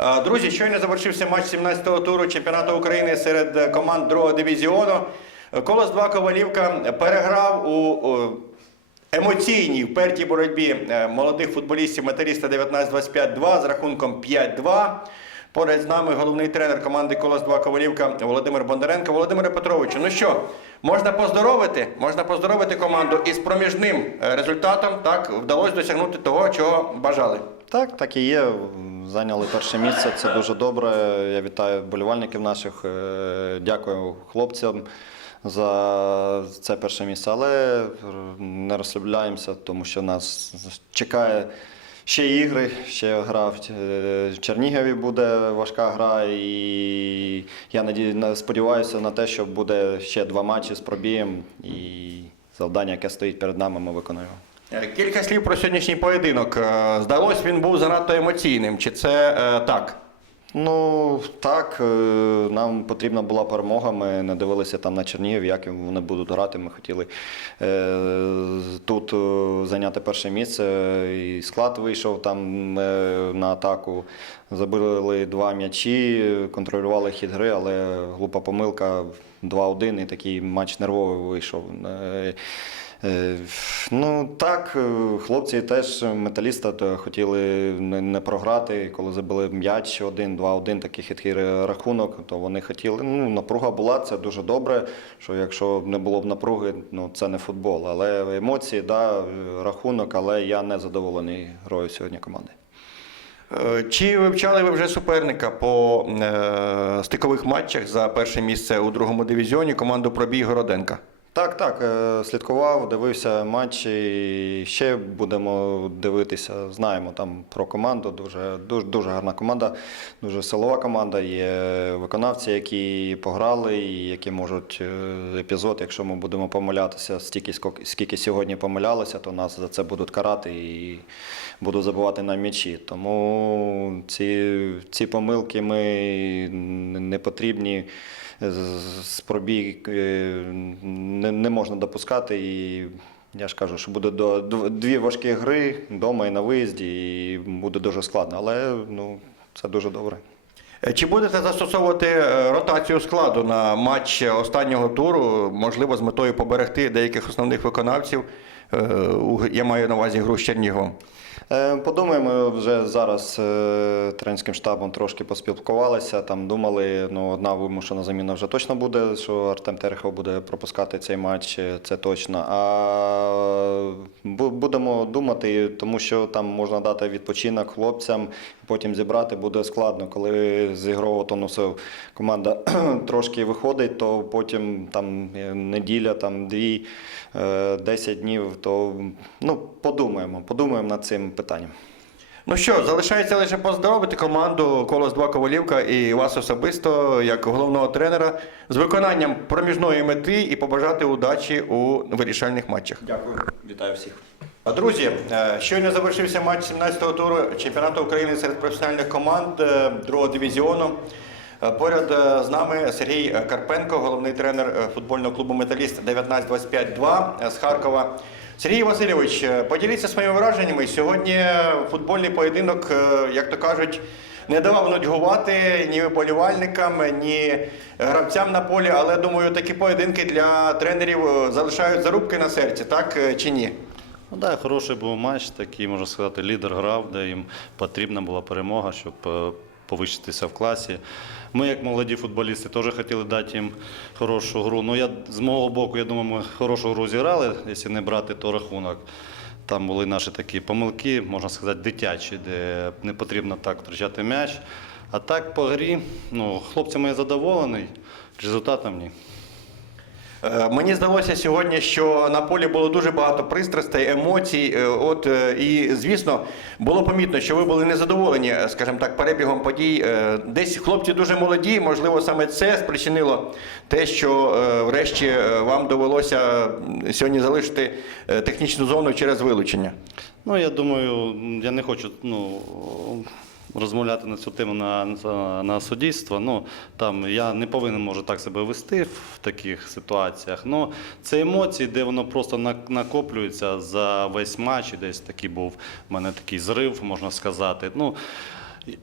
Е, Друзі, щойно завершився матч 17-го туру чемпіонату України серед е, команд другого дивізіону. Е, Колос 2 Ковалівка переграв у емоційній впертій боротьбі молодих футболістів металіста 19-25-2 з рахунком 5-2. Поряд з нами головний тренер команди Колос 2 Ковалівка Володимир Бондаренко. Володимире Петровичу, ну що, можна поздоровити? Можна поздоровити команду із проміжним результатом. Так вдалося досягнути того, чого бажали. Так, так і є. Зайняли перше місце. Це дуже добре. Я вітаю болівальників наших. Е, Дякую хлопцям за це перше місце. Але не розслабляємося, тому що нас чекає ще ігри, ще гра в е, Чернігові буде важка гра. І я наді- на- сподіваюся на те, що буде ще два матчі з пробієм. І завдання, яке стоїть перед нами, ми виконуємо. Е, Кілька слів про сьогоднішній поєдинок. Е, Здалось, він був занадто емоційним. Чи це е, так? Ну так, нам потрібна була перемога. Ми не дивилися там на Чернігів, як вони будуть грати. Ми хотіли тут зайняти перше місце. І склад вийшов там на атаку. Забили два м'ячі, контролювали хід гри, але глупа помилка 2-1 і такий матч нервовий вийшов. Е, Ну так, е, хлопці теж металіста хотіли не, програти. Коли забили м'яч 1-2-1, такий хиткий рахунок, то вони хотіли. Ну, напруга була, це дуже добре. Що якщо не було б напруги, ну це не футбол. Але емоції, да, рахунок, але я не задоволений грою сьогодні команди. Е, Чи вивчали ви вже суперника по е, стикових матчах за перше місце у другому дивізіоні команду Пробій Городенка? Так, е, слідкував, дивився матчі. і Ще будемо дивитися. Знаємо там про команду. Дуже, дуже, дуже гарна команда, дуже силова команда. Є виконавці, які пограли, і які можуть е, епізод, якщо ми будемо помилятися, стільки скільки- сьогодні помилялися, то нас за це будуть карати і будуть забивати на м'ячі. Тому ці, ці помилки ми не потрібні з- пробій е, не, не можна допускати. І я ж кажу, що буде до, дві важкі гри вдома і на виїзді, і буде дуже складно. Але ну, це дуже добре. Е, Чи будете застосовувати е, ротацію складу на матч останнього туру, можливо, з метою поберегти деяких основних виконавців? Я маю на увазі гру з Черніговом. Е, Подумаємо вже зараз е, тренерським штабом трошки поспілкувалися. Там думали, ну одна вимушена заміна вже точно буде, що Артем Терехов буде пропускати цей матч, е, це точно. А будемо думати, тому що там можна дати відпочинок хлопцям, потім зібрати буде складно. Коли з ігрового тонусу команда трошки виходить, то потім там неділя, там дві, 10 днів, то ну подумаємо, подумаємо над цим питанням. Ну що, залишається лише поздоровити команду Колос 2 Ковалівка і вас особисто, як головного тренера, з виконанням проміжної мети і побажати удачі у вирішальних матчах. Дякую, вітаю всіх. Друзі, е, щойно завершився матч 17-го туру чемпіонату України серед професіональних команд е, другого дивізіону. Е, Поряд е, з нами Сергій Карпенко, головний тренер е, футбольного клубу Металіст 1925-2 з Харкова. Сергій Васильович, поділіться своїми враженнями. Сьогодні футбольний поєдинок, як то кажуть, не давав нудьгувати ні вболівальникам, ні гравцям на полі, але думаю, такі поєдинки для тренерів залишають зарубки на серці, так чи ні? Ну, да, хороший був матч, такий, можна сказати, лідер грав, де їм потрібна була перемога, щоб повищитися в класі. Ми, як молоді футболісти, теж хотіли дати їм хорошу гру. Ну, я, з мого боку, я думаю, ми хорошу гру зіграли, якщо не брати, то рахунок. Там були наші такі помилки, можна сказати, дитячі, де не потрібно так втрачати м'яч. А так по грі, ну, хлопцями я задоволений, результатом ні. Е, Мені здалося сьогодні, що на полі було дуже багато пристрастей, емоцій. е, От е, і звісно, було помітно, що ви були незадоволені, скажімо так, перебігом подій. Десь хлопці дуже молоді. Можливо, саме це спричинило те, що врешті вам довелося сьогодні залишити технічну зону через вилучення. Ну, я думаю, я не хочу ну, розмовляти на цю тему на, на, суддівство. Ну, там, я не повинен може так себе вести в таких ситуаціях. Ну, це емоції, де воно просто накоплюється за весь матч. І десь такий був в мене такий зрив, можна сказати. Ну,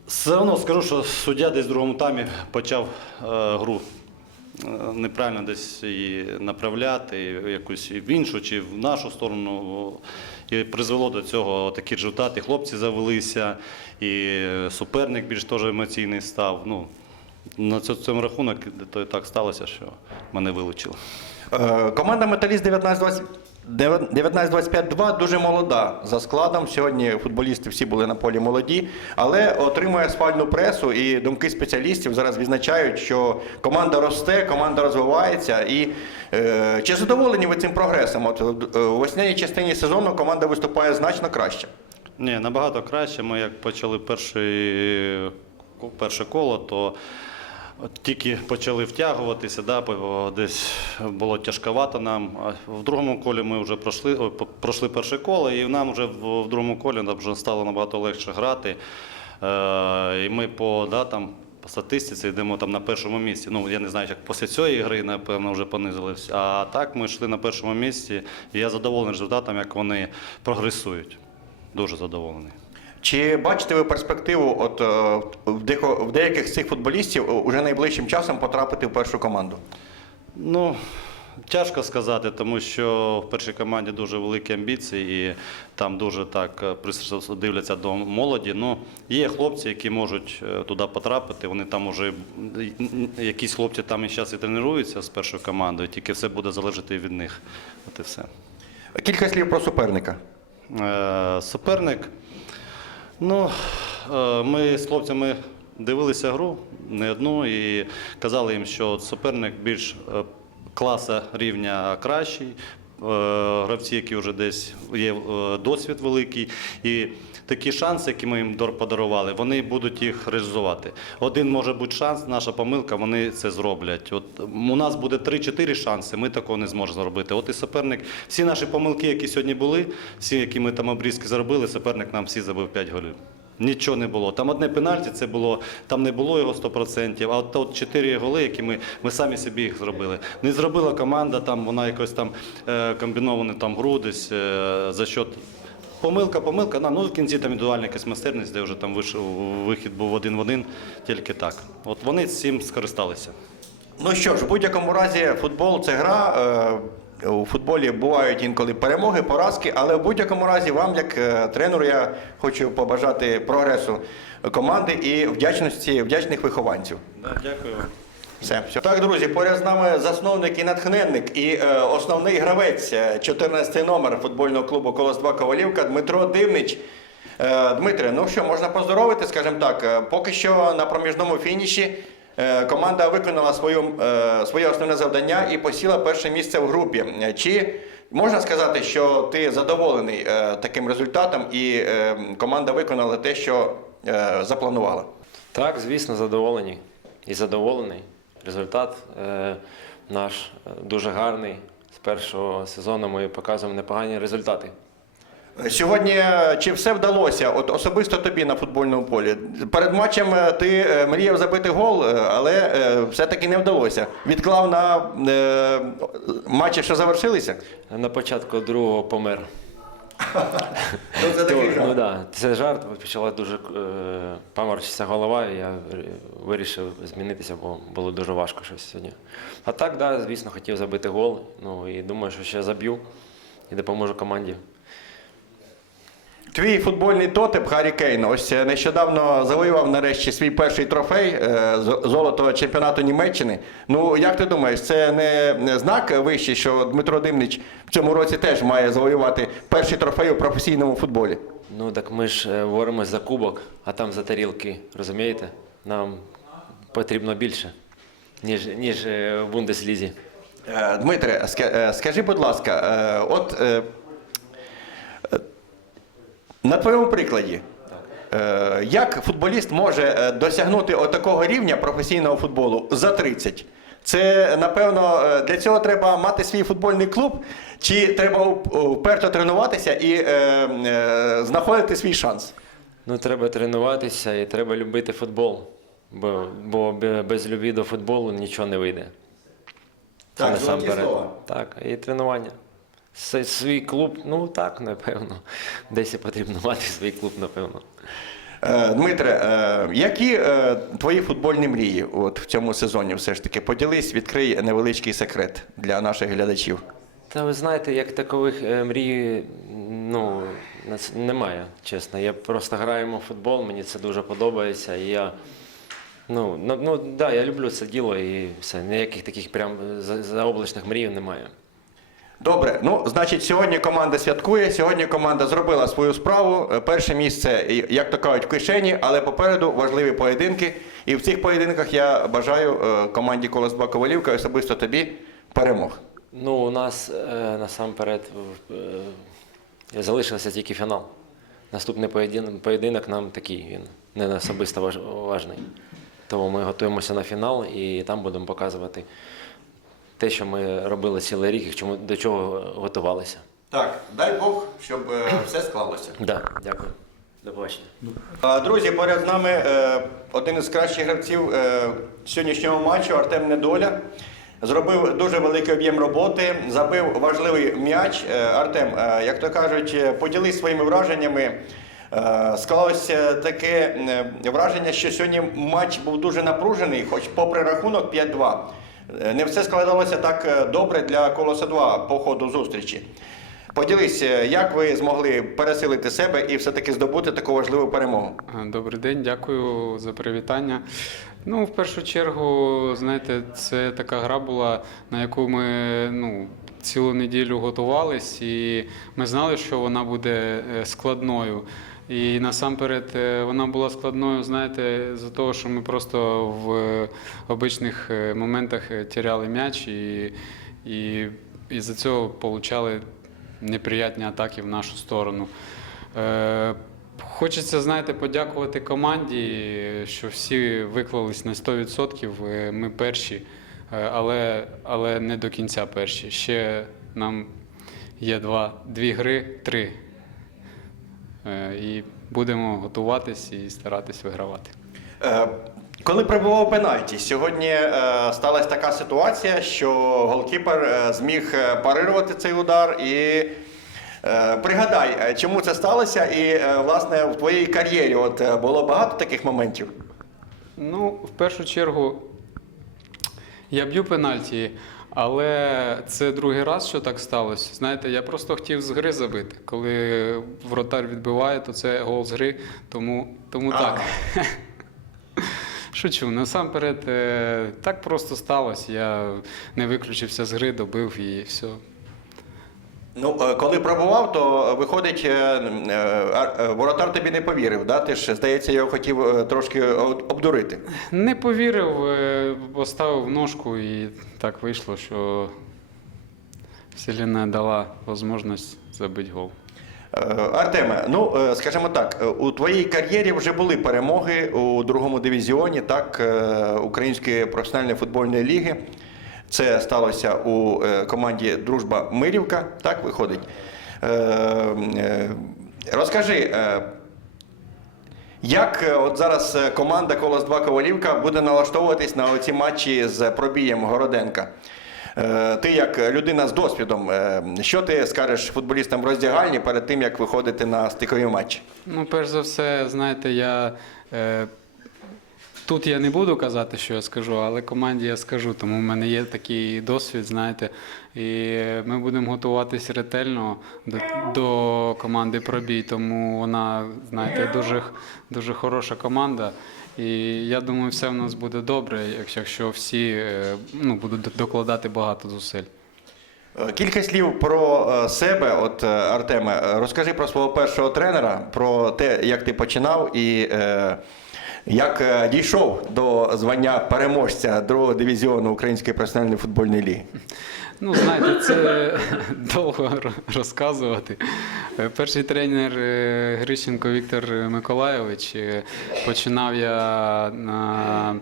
Все одно скажу, що суддя десь в другому таймі почав е, гру неправильно десь її направляти, якусь і в іншу чи в нашу сторону. І призвело до цього такі результати. Хлопці завелися, і суперник більш теж емоційний став. Ну, на цьому, рахунок то і так сталося, що мене вилучили. Е, Команда Металіст 19-25-2 дуже молода за складом. Сьогодні футболісти всі були на полі молоді, але отримує спальну пресу і думки спеціалістів зараз відзначають, що команда росте, команда розвивається. І е, чи задоволені ви цим прогресом? От е, у весняній частині сезону команда виступає значно краще. Ні, набагато краще. Ми як почали перший, перше коло, то от тільки почали втягуватися, да, десь було тяжковато нам. В другому колі ми вже пройшли, ой, по- пройшли перше коло, і нам вже в, в другому колі нам вже стало набагато легше грати. Е, і ми по, да, там, по статистиці йдемо там на першому місці. Ну, я не знаю, як після цієї гри, напевно, вже понизились. А так ми йшли на першому місці, і я задоволений результатом, як вони прогресують. Дуже задоволений. Чи бачите ви перспективу от, е, в, деяких з цих футболістів е, уже найближчим часом потрапити в першу команду? Ну, тяжко сказати, тому що в першій команді дуже великі амбіції і там дуже так е, дивляться до молоді. Ну, є хлопці, які можуть туди потрапити. Вони там уже якісь хлопці там і зараз і тренуються з першою командою, тільки все буде залежати від них. От і все. Кілька слів про суперника. Е, Суперник. Ну, е, ми з хлопцями дивилися гру не одну і казали їм, що суперник більш е, класа рівня кращий. Е, Гравці, які вже десь є досвід великий, і такі шанси, які ми їм дар- подарували, вони будуть їх реалізувати. Один може бути шанс, наша помилка, вони це зроблять. От у нас буде 3-4 шанси, ми такого не зможемо зробити. От і суперник, всі наші помилки, які сьогодні були, всі, які ми там обрізки зробили, суперник нам всі забив 5 голів. Нічого не було. Там одне пенальті, це було, там не було його 100%, а от, от 4 голи, які ми, ми самі собі їх зробили. Не зробила команда, там вона якось там е, комбіновану там гру десь е, за счет Помилка, помилка, ну в кінці там індивідуальна якась майстерність, де вже там вийшов, вихід був один в один, тільки так. От вони цим скористалися. Ну що ж, в будь-якому разі футбол це гра. е, У футболі бувають інколи перемоги, поразки, але в будь-якому разі вам, як е, тренеру, я хочу побажати прогресу команди і вдячності вдячних вихованців. Дякую вам. Все, все. Так, друзі, поряд з нами засновник і натхненник, і е, основний гравець, е, 14 номер футбольного клубу Колос 2 Ковалівка Дмитро Дивнич. Е, Дмитре, ну що, можна поздоровити, скажімо так. Е, Поки що на проміжному фініші е, команда виконала свою, е, своє основне завдання і посіла перше місце в групі. Е, Чи можна сказати, що ти задоволений е, таким результатом і е, команда виконала те, що е, запланувала? Так, звісно, задоволені. І задоволений. Результат е, наш е, дуже гарний. З першого сезону ми показуємо непогані результати. Сьогодні е, чи все вдалося? От особисто тобі на футбольному полі. Перед матчем ти мріяв забити гол, але все-таки не вдалося. Відклав на матчі, що завершилися? На початку другого помер. Це такий ну жарт. да, це жарт, почала дуже е, паморочитися голова, і я вирішив змінитися, бо було дуже важко щось сьогодні. А так, да, звісно, хотів забити гол. Ну і думаю, що ще заб'ю і допоможу команді. Твій футбольний тотеп Гаррі Кейн ось е, нещодавно завоював нарешті свій перший трофей е, з- золото чемпіонату Німеччини. Ну як ти думаєш, це не знак вищий, що Дмитро Димнич в цьому році теж має завоювати перший трофей у професійному футболі? Ну так ми ж е, за кубок, а там за тарілки, розумієте? Нам потрібно більше, ніж, ніж в Бундеслізі. Дмитре, ска- скажи, будь ласка, от на твоєму прикладі, е, як футболіст може е, досягнути отакого рівня професійного футболу за 30? Це, напевно, е, для цього треба мати свій футбольний клуб, чи треба уперто тренуватися і е, е, знаходити свій шанс? Ну, треба тренуватися і треба любити футбол. Бо, бо без любві до футболу нічого не вийде. Це Так, золоті насамперед. слова. Так, і тренування. Свій клуб, ну так, напевно. Десь і потрібно мати свій клуб, напевно. Е, Дмитре, е, які е, твої футбольні мрії от в цьому сезоні все ж таки? Поділись, відкрий невеличкий секрет для наших глядачів. Та ви знаєте, як такових мрій ну, немає, чесно. Я просто граємо в футбол, мені це дуже подобається. І я, ну, ну, да, я люблю це діло і все. Ніяких таких прям за- заоблачних мрій немає. Добре, ну значить, сьогодні команда святкує. Сьогодні команда зробила свою справу. Е, Перше місце, як то кажуть, в кишені, але попереду важливі поєдинки. І в цих поєдинках я бажаю е, команді Колос 2 Ковалівка і особисто тобі перемог. Ну, у нас е, насамперед залишився тільки фінал. Наступний поєдин- поєдинок нам такий, він не особисто важ, важний. Тому ми готуємося на фінал і там будемо показувати те, що ми робили цілий рік і чому, до чого готувалися. Так, дай Бог, щоб е, все склалося. Да, дякую. До побачення. А, Друзі, поряд з нами е, один із кращих гравців е, сьогоднішнього матчу Артем Недоля. Зробив дуже великий об'єм роботи, забив важливий м'яч. Е, Артем, е, як то кажуть, е, поділись своїми враженнями. Е, Склалося таке е, враження, що сьогодні матч був дуже напружений, хоч попри рахунок 5-2. Е, Не все складалося так е, добре для Колоса 2 по ходу зустрічі. Поділись, е, як ви змогли пересилити себе і все-таки здобути таку важливу перемогу. Добрий день, дякую за привітання. Ну, в першу чергу, знаєте, це така гра була, на яку ми ну, цілу неділю готувались, і ми знали, що вона буде складною. І насамперед е, вона була складною, знаєте, за того, що ми просто в е, обичних е, моментах тіряли м'яч і, і, і за цього получали неприятні атаки в нашу сторону. Е, Хочеться, знаєте, подякувати команді, що всі виклались на 100%. Е, Ми перші, але, але не до кінця перші. Ще нам є два, дві гри, три. Е, І будемо готуватись і старатись вигравати. Е, Коли прибував пенальті, сьогодні е, сталася така ситуація, що голкіпер зміг парирувати цей удар. І пригадай, чому це сталося, і власне в твоїй кар'єрі от було багато таких моментів. Ну, в першу чергу, я б'ю пенальті, але це другий раз, що так сталося. Знаєте, я просто хотів з гри забити. Коли вратар відбиває, то це гол з гри, тому, тому так. Шучу, насамперед, е, так просто сталося. Я не виключився з гри, добив і все. Ну, е, коли пробував, то виходить, е, воротар тобі не повірив. Да? Ти ж, здається, його хотів трошки обдурити. Не повірив, поставив ножку і так вийшло, що Вселенная дала можливість забити гол. Е, Артеме, ну е, скажімо так, е, у твоїй кар'єрі вже були перемоги у другому дивізіоні, так, Української професіональної футбольної ліги. Це сталося у команді Дружба Мирівка, так виходить. Розкажи, як е, от зараз е, команда Колос 2 Ковалівка буде налаштовуватись на оці матчі з пробієм Городенка? Е, Ти як людина з досвідом, що ти скажеш футболістам роздягальні перед тим, як виходити на стикові матчі? Ну, перш за все, знаєте, я тут я не буду казати, що я скажу, але команді я скажу, тому в мене є такий досвід, знаєте. І ми будемо готуватись ретельно до, до команди пробій, тому вона, знаєте, дуже, дуже хороша команда. І я думаю, все в нас буде добре, якщо- всі е, ну, будуть докладати багато зусиль. Е, Кілька слів про е, себе, от Артеме. Розкажи про свого першого тренера, про те, як ти починав і як е, дійшов до звання переможця другого дивізіону Української професіональної футбольної ліги. Ну, знаєте, це довго розказувати. Е, Перший тренер е, Грищенко Віктор Миколайович. Починав я на,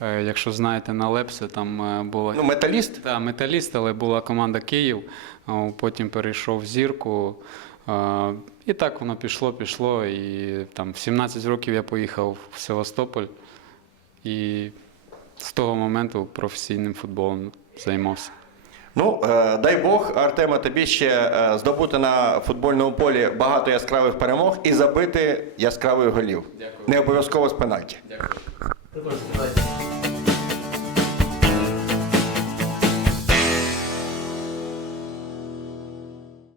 якщо знаєте, на Лепсе, там була Ну, металіст. та, металіст, але була команда Київ. Потім перейшов в зірку. І так воно пішло, пішло. І там в 17 років я поїхав в Севастополь. І з того моменту професійним футболом займався. Ну, е, дай Бог, Артема, тобі ще е, здобути на футбольному полі багато яскравих перемог і забити яскравих голів. Дякую. Не обов'язково з пенальті. Дякую.